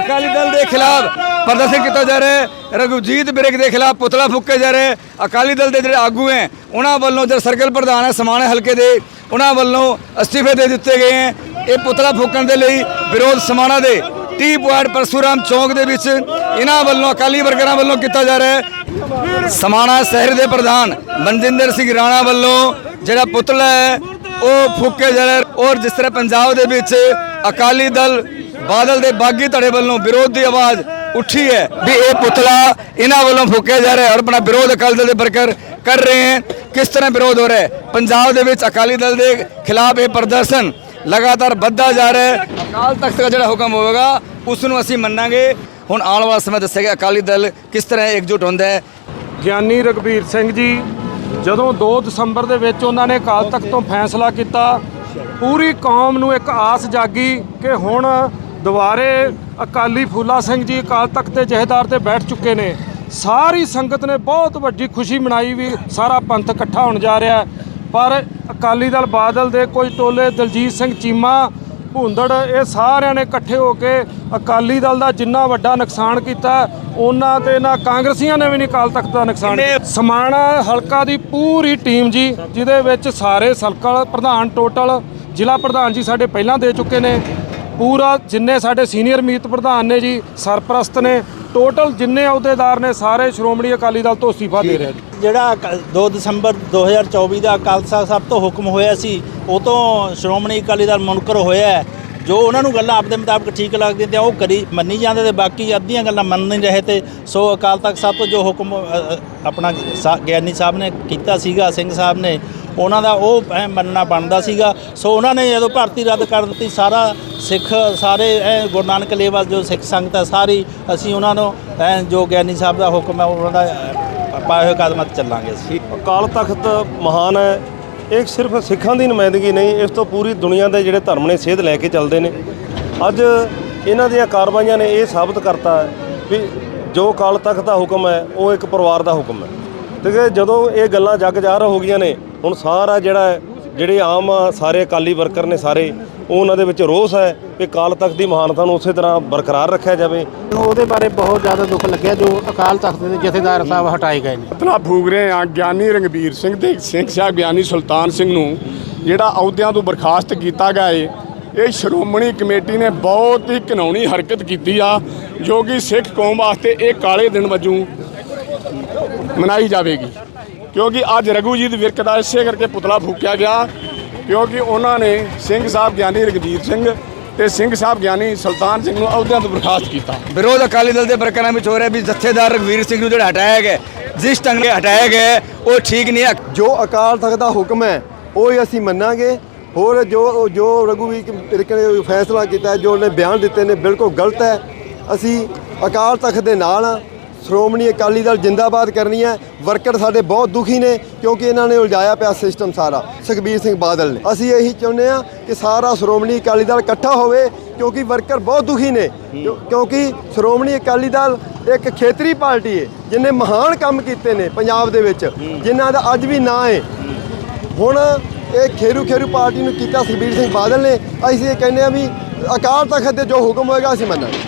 ਅਕਾਲੀ ਦਲ ਦੇ ਖਿਲਾਫ ਪ੍ਰਦਰਸ਼ਨ ਕੀਤਾ ਜਾ ਰਿਹਾ ਹੈ। ਰਘੁਜੀਤ ਬਿਰਕ ਦੇ ਖਿਲਾਫ ਪੁਤਲਾ ਫੂਕਿਆ ਜਾ ਰਹੇ ਅਕਾਲੀ ਦਲ ਦੇ ਜਿਹੜੇ ਆਗੂ ਹੈ, ਉਹਨਾਂ ਵੱਲੋਂ ਜਿਹੜਾ ਸਰਕਲ ਪ੍ਰਧਾਨ ਹੈ, ਸਮਾਣੇ ਹਲਕੇ ਦੇ, ਉਹਨਾਂ ਵੱਲੋਂ ਅਸਤੀਫੇ ਦੇ ਦਿੱਤੇ ਗਏ ਹੈ। ਇਹ ਪੁਤਲਾ ਫੂਕਣ ਦੇ ਲਈ ਵਿਰੋਧ ਸਮਾਣਾ ਦੇ ਟੀ ਪੁਆਇੰਟ ਪਰਸੂਰਾਮ ਚੌਂਕ ਦੇ ਵਿੱਚ ਇਹਨਾਂ ਵੱਲੋਂ, ਅਕਾਲੀ ਵਰਕਰਾਂ ਵੱਲੋਂ ਕੀਤਾ ਜਾ ਰਿਹਾ ਹੈ। ਸਮਾਣਾ ਸ਼ਹਿਰ ਦੇ ਪ੍ਰਧਾਨ ਮਨਜਿੰਦਰ ਸਿੰਘ ਰਾਣਾ ਵੱਲੋਂ ਜਿਹੜਾ ਪੁਤਲਾ ਹੈ, ਉਹ ਫੂਕੇ ਜਾ ਰਿਹਾ ਔਰ ਜਿਸ ਤਰ੍ਹਾਂ ਪੰਜਾਬ ਦੇ ਵਿੱਚ ਅਕਾਲੀ ਦਲ ਬਾਦਲ ਦੇ ਬਾਗੀ ਧੜੇ ਵੱਲੋਂ ਵਿਰੋਧ ਦੀ ਆਵਾਜ਼ ਉੱਠੀ ਹੈ ਵੀ ਇਹ ਪੁਤਲਾ ਇਹਨਾਂ ਵੱਲੋਂ ਫੂਕਿਆ ਜਾ ਰਿਹਾ ਹੈ ਔਰ ਆਪਣਾ ਵਿਰੋਧ ਅਕਾਲੀ ਦਲ ਦੇ ਵਰਕਰ ਕਰ ਰਹੇ ਹਨ ਕਿਸ ਤਰ੍ਹਾਂ ਵਿਰੋਧ ਹੋ ਰਿਹਾ ਹੈ? ਪੰਜਾਬ ਦੇ ਵਿੱਚ ਅਕਾਲੀ ਦਲ ਦੇ ਖਿਲਾਫ ਇਹ ਪ੍ਰਦਰਸ਼ਨ ਲਗਾਤਾਰ ਵੱਧਦਾ ਜਾ ਰਿਹਾ ਹੈ। ਅਕਾਲ ਤਖਤ ਦਾ ਜਿਹੜਾ ਹੁਕਮ ਹੋਵੇਗਾ ਉਸ ਨੂੰ ਅਸੀਂ ਮੰਨਾਂਗੇ। ਹੁਣ ਆਉਣ ਵਾਲਾ ਸਮਾਂ ਦੱਸੇਗਾ ਅਕਾਲੀ ਦਲ ਕਿਸ ਤਰ੍ਹਾਂ ਇਕਜੁੱਟ ਹੁੰਦਾ ਹੈ। ਗਿਆਨੀ ਰਗਵੀਰ ਸਿੰਘ ਜੀ, ਜਦੋਂ 2 ਦਸੰਬਰ ਦੇ ਵਿੱਚ ਉਹਨਾਂ ਨੇ ਅਕਾਲ ਤਖਤ ਤੋਂ ਫੈਸਲਾ ਕੀਤਾ, ਪੂਰੀ ਕੌਮ ਨੂੰ ਇੱਕ ਆਸ ਜਾਗੀ ਕਿ ਹੁਣ ਦੁਬਾਰੇ ਅਕਾਲੀ ਫੂਲਾ ਸਿੰਘ ਜੀ ਅਕਾਲ ਤਖਤ ਦੇ ਜਹੇਦਾਰ ਤੇ ਬੈਠ ਚੁੱਕੇ ਨੇ ਸਾਰੀ ਸੰਗਤ ਨੇ ਬਹੁਤ ਵੱਡੀ ਖੁਸ਼ੀ ਮਨਾਈ ਵੀ ਸਾਰਾ ਪੰਥ ਇਕੱਠਾ ਹੋਣ ਜਾ ਰਿਹਾ। ਪਰ ਅਕਾਲੀ ਦਲ ਬਾਦਲ ਦੇ ਕੋਈ ਟੋਲੇ ਦਲਜੀਤ ਸਿੰਘ ਚੀਮਾ ਭੁੰਦੜ ਇਹ ਸਾਰਿਆਂ ਨੇ ਇਕੱਠੇ ਹੋ ਕੇ ਅਕਾਲੀ ਦਲ ਦਾ ਜਿੰਨਾ ਵੱਡਾ ਨੁਕਸਾਨ ਕੀਤਾ ਉਹਨਾਂ ਤੇ ਨਾ ਕਾਂਗਰਸੀਆਂ ਨੇ ਵੀ ਨਹੀਂ ਅਕਾਲ ਤਖਤ ਦਾ ਨੁਕਸਾਨ। ਸਮਾਣਾ ਹਲਕਾ ਦੀ ਪੂਰੀ ਟੀਮ ਜੀ ਜਿਹਦੇ ਵਿੱਚ ਸਾਰੇ ਸਰਕਲ ਪ੍ਰਧਾਨ ਟੋਟਲ ਜ਼ਿਲ੍ਹਾ ਪ੍ਰਧਾਨ ਜੀ ਸਾਡੇ ਪਹਿਲਾਂ ਦੇ ਚੁੱਕੇ ਨੇ ਪੂਰਾ ਜਿੰਨੇ ਸਾਡੇ ਸੀਨੀਅਰ ਮੀਤ ਪ੍ਰਧਾਨ ਨੇ ਜੀ ਸਰਪ੍ਰਸਤ ਨੇ ਟੋਟਲ ਜਿੰਨੇ ਅਹੁਦੇਦਾਰ ਨੇ ਸਾਰੇ ਸ਼੍ਰੋਮਣੀ ਅਕਾਲੀ ਦਲ ਤੋਂ ਅਸਤੀਫਾ ਦੇ ਰਹੇ ਜਿਹੜਾ ਅਕ- 2 ਦਸੰਬਰ 2024 ਦਾ ਅਕਾਲ ਤਖਤ ਸਾਹਿਬ ਤੋਂ ਹੁਕਮ ਹੋਇਆ ਸੀ ਉਹ ਤੋਂ ਸ਼੍ਰੋਮਣੀ ਅਕਾਲੀ ਦਲ ਮੁਨਕਰ ਹੋਇਆ। ਜੋ ਉਹਨਾਂ ਨੂੰ ਗੱਲਾਂ ਆਪਦੇ ਮੁਤਾਬਕ ਠੀਕ ਲੱਗਦੀਆਂ ਤੇ ਉਹ ਕਰੀ ਮੰਨੀ ਜਾਂਦੇ ਤੇ ਬਾਕੀ ਅੱਧੀਆਂ ਗੱਲਾਂ ਮੰਨ ਨਹੀਂ ਰਹੇ ਤੇ ਸੋ ਅਕਾਲ ਤਖਤ ਸਾਹਿਬ ਤੋਂ ਜੋ ਹੁਕਮ ਆਪਣਾ ਗਿਆਨੀ ਸਾਹਿਬ ਨੇ ਕੀਤਾ ਸੀਗਾ ਸਿੰਘ ਸਾਹਿਬ ਨੇ ਉਹਨਾਂ ਦਾ ਉਹ ਐਂ ਮੰਨਣਾ ਬਣਦਾ ਸੀਗਾ। ਸੋ ਉਹਨਾਂ ਨੇ ਜਦੋਂ ਭਰਤੀ ਰੱਦ ਕਰ ਦਿੱਤੀ, ਸਾਰਾ ਸਿੱਖ, ਸਾਰੇ ਐਂ ਗੁਰੂ ਨਾਨਕ ਲੇਵਲ ਜੋ ਸਿੱਖ ਸੰਗਤ ਹੈ, ਸਾਰੀ ਅਸੀਂ ਉਹਨਾਂ ਨੂੰ ਐਂ ਜੋ ਗਿਆਨੀ ਸਾਹਿਬ ਦਾ ਹੁਕਮ ਹੈ, ਉਹਨਾਂ ਦਾ ਪਾਏ ਹੋਏ ਕਦਮਾਂ ਤੇ ਚੱਲਾਂਗੇ ਅਸੀਂ। ਅਕਾਲ ਤਖਤ ਮਹਾਨ ਹੈ, ਇਹ ਸਿਰਫ ਸਿੱਖਾਂ ਦੀ ਨੁਮਾਇੰਦਗੀ ਨਹੀਂ, ਇਸ ਤੋਂ ਪੂਰੀ ਦੁਨੀਆ ਦੇ ਜਿਹੜੇ ਧਰਮ ਨੇ, ਸੇਧ ਲੈ ਕੇ ਚੱਲਦੇ ਨੇ। ਅੱਜ ਇਹਨਾਂ ਦੀਆਂ ਕਾਰਵਾਈਆਂ ਨੇ ਇਹ ਸਾਬਤ ਕਰਤਾ ਵੀ ਜੋ ਅਕਾਲ ਤਖਤ ਦਾ ਹੁਕਮ ਹੈ, ਉਹ ਇੱਕ ਪਰਿਵਾਰ ਦਾ ਹੁਕਮ ਹੈ। ਤੇ ਜਦੋਂ ਇਹ ਗੱਲਾਂ ਜੱਗ ਜ਼ਾਹਰ ਹੋ ਗਈਆਂ ਨੇ ਹੁਣ ਸਾਰਾ ਜਿਹੜਾ ਜਿਹੜੇ ਆਮ ਸਾਰੇ ਅਕਾਲੀ ਵਰਕਰ ਨੇ ਸਾਰੇ ਉਹ ਉਹਨਾਂ ਦੇ ਵਿੱਚ ਰੋਸ ਹੈ ਕਿ ਅਕਾਲ ਤਖਤ ਦੀ ਮਹਾਨਤਾ ਨੂੰ ਉਸੇ ਤਰ੍ਹਾਂ ਬਰਕਰਾਰ ਰੱਖਿਆ ਜਾਵੇ। ਉਹਦੇ ਬਾਰੇ ਬਹੁਤ ਜ਼ਿਆਦਾ ਦੁੱਖ ਲੱਗਿਆ ਜੋ ਅਕਾਲ ਤਖਤ ਦੇ ਜਥੇਦਾਰ ਸਾਹਿਬ ਹਟਾਏ ਗਏ ਨੇ। ਪਤਲਾ ਫੂਕ ਰਹੇ ਆ ਗਿਆਨੀ ਰੰਗਬੀਰ ਸਿੰਘ ਤੇ ਸਿੰਘ ਸਾਹਿਬ ਗਿਆਨੀ ਸੁਲਤਾਨ ਸਿੰਘ ਨੂੰ ਜਿਹੜਾ ਅਹੁਦਿਆਂ ਤੋਂ ਬਰਖਾਸਤ ਕੀਤਾ ਗਿਆ ਏ ਇਹ ਸ਼੍ਰੋਮਣੀ ਕਮੇਟੀ ਨੇ ਬਹੁਤ ਹੀ ਘਿਨਾਉਣੀ ਹਰਕਤ ਕੀਤੀ ਆ ਜੋ ਕਿ ਸਿੱਖ ਕੌਮ ਵਾਸਤੇ ਇਹ ਕਾਲੇ ਦਿਨ ਵਜੋਂ ਮਨਾਈ ਜਾਵੇਗੀ। ਕਿਉਂਕਿ ਅੱਜ ਰਘੂਜੀਤ ਵਿਰਕ ਦਾ ਇਸੇ ਕਰਕੇ ਪੁਤਲਾ ਫੂਕਿਆ ਗਿਆ ਕਿਉਂਕਿ ਉਹਨਾਂ ਨੇ ਸਿੰਘ ਸਾਹਿਬ ਗਿਆਨੀ ਰਗਜੀਤ ਸਿੰਘ ਤੇ ਸਿੰਘ ਸਾਹਿਬ ਗਿਆਨੀ ਸੁਲਤਾਨ ਸਿੰਘ ਨੂੰ ਅਹੁਦਿਆਂ ਤੋਂ ਬਰਖਾਸਤ ਕੀਤਾ। ਵਿਰੋਧ ਅਕਾਲੀ ਦਲ ਦੇ ਵਰਕਰਾਂ ਵਿੱਚ ਹੋ ਰਿਹਾ ਵੀ ਜਥੇਦਾਰ ਰਘਵੀਰ ਸਿੰਘ ਨੂੰ ਜਿਹੜਾ ਹਟਾਇਆ ਗਿਆ ਜਿਸ ਢੰਗ ਨਾਲ ਹਟਾਇਆ ਗਿਆ ਉਹ ਠੀਕ ਨਹੀਂ ਹੈ। ਜੋ ਅਕਾਲ ਤਖਤ ਦਾ ਹੁਕਮ ਹੈ ਉਹ ਹੀ ਅਸੀਂ ਮੰਨਾਂਗੇ। ਹੋਰ ਜੋ ਜੋ ਰਘੂਵੀਰ ਵਿਰਕ ਨੇ ਫੈਸਲਾ ਕੀਤਾ ਜੋ ਉਹਨੇ ਬਿਆਨ ਦਿੱਤੇ ਨੇ ਬਿਲਕੁਲ ਗਲਤ ਹੈ। ਅਸੀਂ ਅਕਾਲ ਤਖਤ ਦੇ ਨਾਲ ਸ਼੍ਰੋਮਣੀ ਅਕਾਲੀ ਦਲ ਜਿੰਦਾਬਾਦ ਕਰਨੀ ਹੈ। ਵਰਕਰ ਸਾਡੇ ਬਹੁਤ ਦੁਖੀ ਨੇ, ਕਿਉਂਕਿ ਇਹਨਾਂ ਨੇ ਉਲਝਾਇਆ ਪਿਆ ਸਿਸਟਮ ਸਾਰਾ, ਸੁਖਬੀਰ ਸਿੰਘ ਬਾਦਲ ਨੇ। ਅਸੀਂ ਇਹੀ ਚਾਹੁੰਦੇ ਹਾਂ ਕਿ ਸਾਰਾ ਸ਼੍ਰੋਮਣੀ ਅਕਾਲੀ ਦਲ ਇਕੱਠਾ ਹੋਵੇ, ਕਿਉਂਕਿ ਵਰਕਰ ਬਹੁਤ ਦੁਖੀ ਨੇ। ਕਿਉਂਕਿ ਸ਼੍ਰੋਮਣੀ ਅਕਾਲੀ ਦਲ ਇੱਕ ਖੇਤਰੀ ਪਾਰਟੀ ਹੈ ਜਿਨੇ ਮਹਾਨ ਕੰਮ ਕੀਤੇ ਨੇ ਪੰਜਾਬ ਦੇ ਵਿੱਚ, ਜਿਨ੍ਹਾਂ ਦਾ ਅੱਜ ਵੀ ਨਾਂ ਹੈ ਹੁਣ ਇਹ ਖੇਰੂ ਖੇਰੂ ਪਾਰਟੀ ਨੂੰ ਕੀਤਾ ਸੁਖਬੀਰ ਸਿੰਘ ਬਾਦਲ ਨੇ, ਅਸੀਂ ਇਹ ਕਹਿੰਦੇ ਆ ਵੀ ਅਕਾਲ ਤਖਤ ਦੇ ਜੋ ਹੁਕਮ ਹੋਏਗਾ ਅਸੀਂ ਮੰਨਾਂਗੇ।